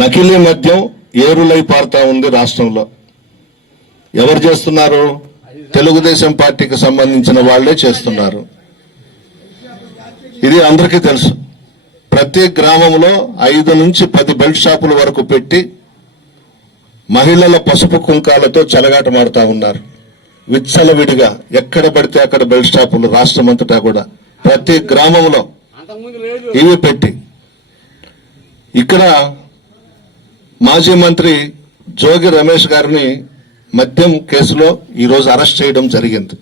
నకిలీ మద్యం ఏరులై పారుతా ఉంది రాష్ట్రంలో. ఎవరు చేస్తున్నారు? తెలుగుదేశం పార్టీకి సంబంధించిన వాళ్లే చేస్తున్నారు. ఇది అందరికీ తెలుసు. ప్రతి గ్రామంలో 5 నుంచి 10 బెల్ట్ షాపుల వరకు పెట్టి మహిళల పసుపు కుంకాలతో చెలగాటమాడుతా ఉన్నారు. విచ్చలవిడిగా ఎక్కడ పడితే అక్కడ బెల్ట్ షాపులు రాష్ట్రం అంతటా కూడా ప్రతి గ్రామంలో ఇవి పెట్టి, ఇక్కడ మాజీ మంత్రి జోగి రమేష్ గారిని మద్యం కేసులో ఈరోజు అరెస్ట్ చేయడం జరిగింది.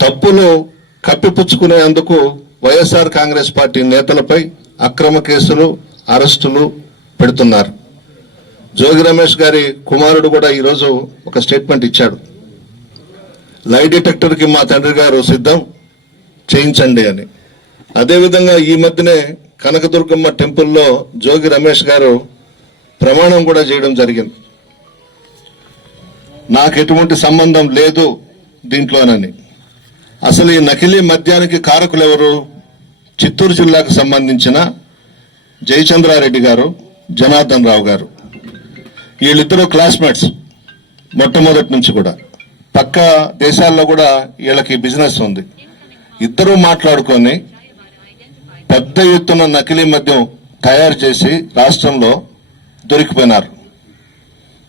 తప్పులు కప్పిపుచ్చుకునేందుకు వైఎస్ఆర్ కాంగ్రెస్ పార్టీ నేతలపై అక్రమ కేసులు, అరెస్టులు పెడుతున్నారు. జోగి రమేష్ గారి కుమారుడు కూడా ఈరోజు ఒక స్టేట్మెంట్ ఇచ్చాడు. లై డిటెక్టర్కి మా తండ్రి గారు సిద్ధం, చేయించండి అని. అదేవిధంగా ఈ మధ్యనే కనకదుర్గమ్మ టెంపుల్లో జోగి రమేష్ గారు ప్రమాణం కూడా చేయడం జరిగింది. నాకు ఎటువంటి సంబంధం లేదు దీంట్లోనని. అసలు ఈ నకిలీ మద్యానికి కారకులు ఎవరు? చిత్తూరు జిల్లాకు సంబంధించిన జయచంద్రారెడ్డి గారు, జనార్దన్ రావు గారు. వీళ్ళిద్దరూ క్లాస్మేట్స్ మొట్టమొదటి నుంచి కూడా. పక్క దేశాల్లో కూడా వీళ్ళకి బిజినెస్ ఉంది. ఇద్దరూ మాట్లాడుకొని పెద్ద ఎత్తున నకిలీ మద్యం తయారు చేసి రాష్ట్రంలో దొరికిపోయినారు.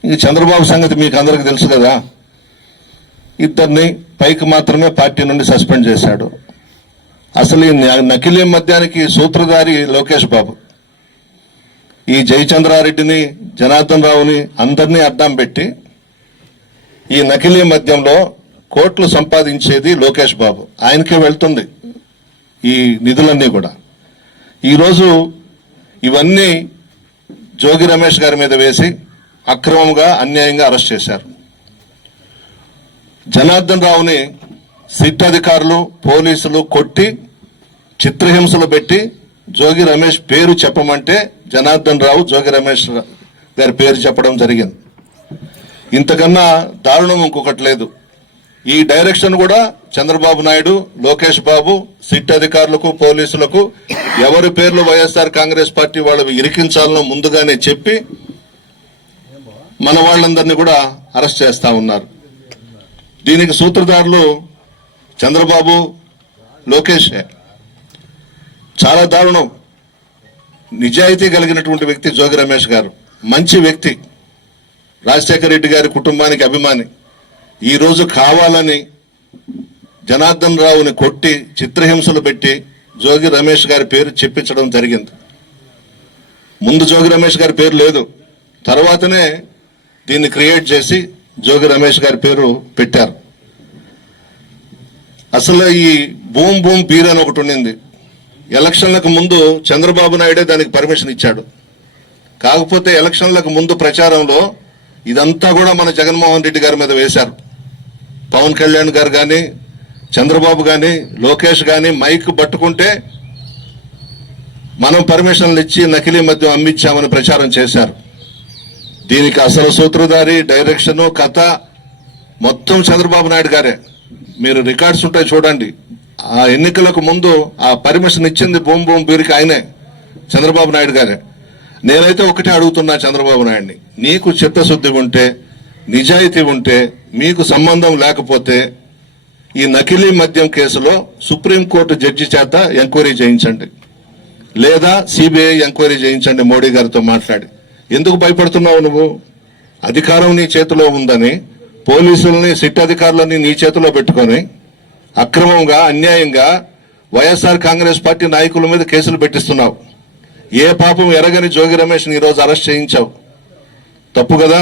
ఈ చంద్రబాబు సంగతి మీకు అందరికి తెలుసు కదా. ఇద్దరిని పైకి మాత్రమే పార్టీ నుండి సస్పెండ్ చేశాడు. అసలు ఈ నకిలీ మద్యానికి సూత్రధారి లోకేష్ బాబు. ఈ జయచంద్రారెడ్డిని, జనార్దన్ రావుని అందరినీ అడ్డం పెట్టి ఈ నకిలీ మద్యంలో కోట్లు సంపాదించేది లోకేష్ బాబు. ఆయనకే వెళ్తుంది ఈ నిధులన్నీ కూడా. ఈరోజు ఇవన్నీ జోగి రమేష్ గారి మీద వేసి అక్రమంగా, అన్యాయంగా అరెస్ట్ చేశారు. జనార్దన్ రావుని సిట్ అధికారులు, పోలీసులు కొట్టి చిత్రహింసలు పెట్టి జోగి రమేష్ పేరు చెప్పమంటే జనార్దన్ రావు జోగి రమేష్ గారి పేరు చెప్పడం జరిగింది. ఇంతకన్నా దారుణం ఇంకొకటి లేదు. ఈ డైరెక్షన్ కూడా చంద్రబాబు నాయుడు, లోకేష్ బాబు సిట్ అధికారులకు, పోలీసులకు ఎవరి పేర్లు వైఎస్ఆర్ కాంగ్రెస్ పార్టీ వాళ్ళు ఇరికించాలనో ముందుగానే చెప్పి మన వాళ్ళందరినీ కూడా అరెస్ట్ చేస్తా ఉన్నారు. దీనికి సూత్రధారులు చంద్రబాబు, లోకేష్. చాలా దారుణం. నిజాయితీ కలిగినటువంటి వ్యక్తి జోగి రమేష్ గారు, మంచి వ్యక్తి, రాజశేఖర రెడ్డి గారి కుటుంబానికి అభిమాని. ఈరోజు కావాలని జనార్దన్ రావుని కొట్టి చిత్రహింసలు పెట్టి జోగి రమేష్ గారి పేరు చెప్పించడం జరిగింది. ముందు జోగి రమేష్ గారి పేరు లేదు, తర్వాతనే దీన్ని క్రియేట్ చేసి జోగి రమేష్ గారి పేరు పెట్టారు. అసలు ఈ బూమ్ బూమ్ బీర్ అని ఒకటి ఉండింది. ఎలక్షన్లకు ముందు చంద్రబాబు నాయుడే దానికి పర్మిషన్ ఇచ్చాడు. కాకపోతే ఎలక్షన్లకు ముందు ప్రచారంలో ఇదంతా కూడా మన జగన్మోహన్ రెడ్డి గారి మీద వేశారు. పవన్ కళ్యాణ్ గారు కానీ, చంద్రబాబు కానీ, లోకేష్ కానీ మైక్ పట్టుకుంటే మనం పర్మిషన్లు ఇచ్చి నకిలీ మద్యం అమ్మించామని ప్రచారం చేశారు. దీనికి అసలు సూత్రధారి, డైరెక్షను, కథ మొత్తం చంద్రబాబు నాయుడు గారే. మీరు రికార్డ్స్ ఉంటాయి చూడండి. ఆ ఎన్నికలకు ముందు ఆ పర్మిషన్ ఇచ్చింది బూమ్ బూమ్ బీర్కి ఆయనే, చంద్రబాబు నాయుడు గారే. నేనైతే ఒకటే అడుగుతున్నా చంద్రబాబు నాయుడిని, నీకు చిత్తశుద్ధి ఉంటే, నిజాయితీ ఉంటే, మీకు సంబంధం లేకపోతే ఈ నకిలీ మద్యం కేసులో సుప్రీంకోర్టు జడ్జి చేత ఎంక్వైరీ చేయించండి, లేదా సిబిఐ ఎంక్వైరీ చేయించండి మోడీ గారితో మాట్లాడి. ఎందుకు భయపడుతున్నావు నువ్వు? అధికారం నీ చేతిలో ఉందని పోలీసుల్ని, సిట్ అధికారులని నీ చేతిలో పెట్టుకొని అక్రమంగా, అన్యాయంగా వైఎస్ఆర్ కాంగ్రెస్ పార్టీ నాయకుల మీద కేసులు పెట్టిస్తున్నావు. ఏ పాపం ఎరగని జోగి రమేష్ని ఈరోజు అరెస్ట్ చేయించావు. తప్పు కదా.